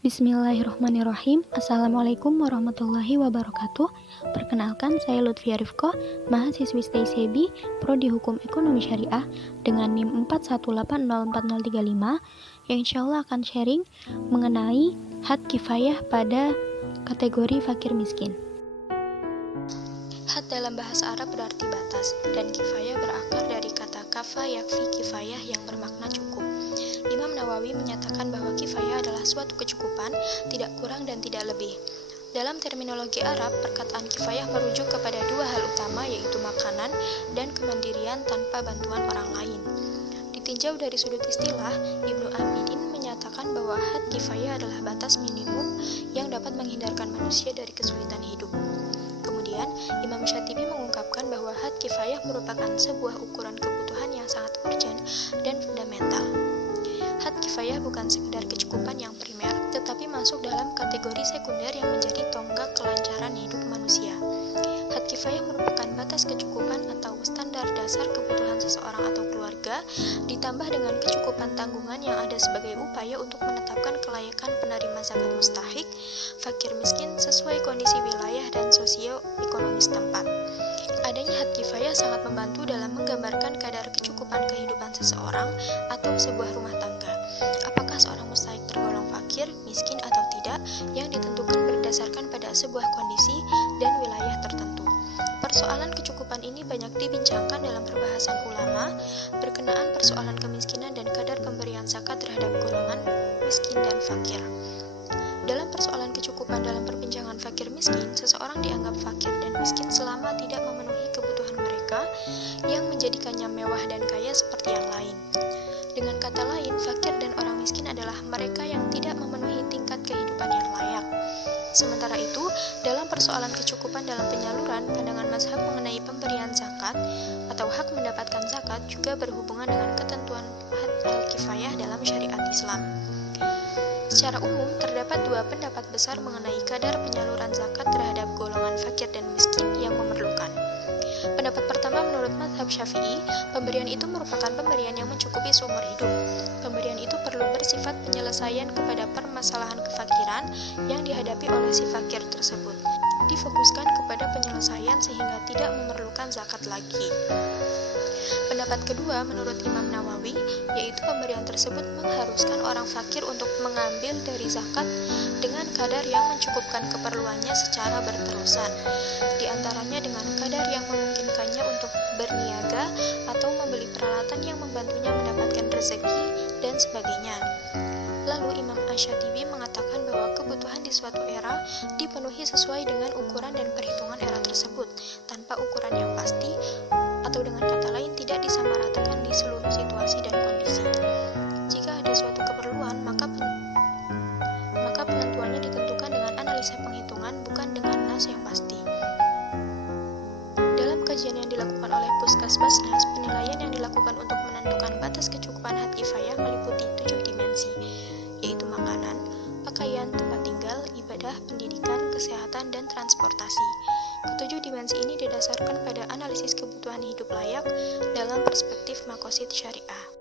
Bismillahirrahmanirrahim. Assalamualaikum warahmatullahi wabarakatuh. Perkenalkan, saya Lutfia Rifko, mahasiswi Stay Sebi, Prodi Hukum Ekonomi Syariah dengan NIM 4180435 yang insya Allah akan sharing mengenai hak kifayah pada kategori fakir miskin. Had dalam bahasa Arab berarti batas, dan kifayah berakar dari kata kafa yakfi kifayah yang bermakna cukup. Imam Nawawi menyatakan bahwa kifayah adalah suatu kecukupan, tidak kurang dan tidak lebih. Dalam terminologi Arab, perkataan kifayah merujuk kepada dua hal utama, yaitu makanan dan kemandirian tanpa bantuan orang lain. Ditinjau dari sudut istilah, Ibnu Abidin menyatakan bahwa had kifayah adalah batas minimum yang dapat menghindarkan manusia dari kesulitan hidup. Kemudian, Imam Syatibi mengungkapkan bahwa had kifayah merupakan sebuah ukuran kebutuhan yang sangat urgen dan fundamental. Had kifayah bukan sekedar kecukupan yang primer, tetapi masuk dalam kategori sekunder yang menjadi tonggak kelancaran hidup manusia. Had kifayah merupakan batas kecukupan atau standar dasar kebutuhan seseorang atau keluarga, ditambah dengan kecukupan tanggungan yang ada sebagai upaya untuk menetapkan kelayakan penerima zakat mustahik, fakir miskin sesuai kondisi wilayah dan sosio-ekonomi setempat. Adanya had kifayah sangat membantu dalam menggambarkan kadar kecukupan kehidupan seseorang atau sebuah rumah tangga. Apakah seorang mustahik tergolong fakir, miskin atau tidak, yang ditentukan berdasarkan pada sebuah kondisi dan wilayah tertentu. Persoalan kecukupan ini banyak dibincangkan dalam perbahasan ulama berkenaan persoalan kemiskinan dan kadar pemberian zakat terhadap golongan miskin dan fakir. Dalam persoalan kecukupan dalam perbincangan fakir miskin, seseorang dianggap fakir dan miskin selama tidak memenuhi kebutuhan mereka yang menjadikannya mewah dan kaya seperti yang lain. Dengan kata lain, fakir dan orang miskin adalah mereka yang tidak memenuhi tingkat kehidupan yang layak. Sementara itu, dalam persoalan kecukupan dalam penyaluran, pandangan mazhab mengenai pemberian zakat atau hak mendapatkan zakat juga berhubungan dengan ketentuan had al-kifayah dalam syariat Islam. Secara umum, terdapat dua pendapat besar mengenai kadar penyaluran zakat terhadap golongan fakir dan miskin yang memerlukan. Pendapat pertama, menurut mazhab Syafi'i, pemberian itu merupakan pemberian yang mencukupi seumur hidup. Pemberian itu perlu bersifat penyelesaian kepada permasalahan kefakiran yang dihadapi oleh si fakir tersebut. Difokuskan kepada penyelesaian sehingga tidak memerlukan zakat lagi. Pendapat kedua, menurut Imam Nawawi, yaitu pemberian tersebut mengharuskan orang fakir untuk mengambil dari zakat dengan kadar yang mencukupkan keperluannya secara berterusan, di antaranya dengan kadar yang memungkinkannya untuk berniaga atau membeli peralatan yang membantunya mendapatkan rezeki dan sebagainya. Lalu Imam Asy-Syatibi mengatakan bahwa kebutuhan di suatu era dipenuhi sesuai dengan ukuran dan perhitungan era tersebut, tanpa ukuran yang pasti, atau dengan kata lain tidak disamaratakan di seluruh situasi dan kondisi. Jika ada suatu keperluan, maka penentuannya ditentukan dengan analisa penghitungan, bukan dengan nas yang pasti. Dalam kajian yang dilakukan oleh Puskas Basnas, penilaian yang dilakukan untuk menentukan batas kecukupan had kifayah meliputi 7 dimensi, yaitu makanan, pakaian, tempat tinggal, ibadah, pendidikan, kesehatan, dan transportasi. Ketujuh dimensi ini didasarkan pada analisis kebutuhan hidup layak dalam perspektif maqasid syariah.